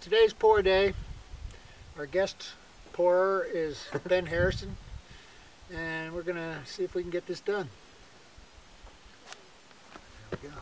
Today's pour day. Our guest pourer is Ben Harrison, and we're going to see if we can get this done. There we go.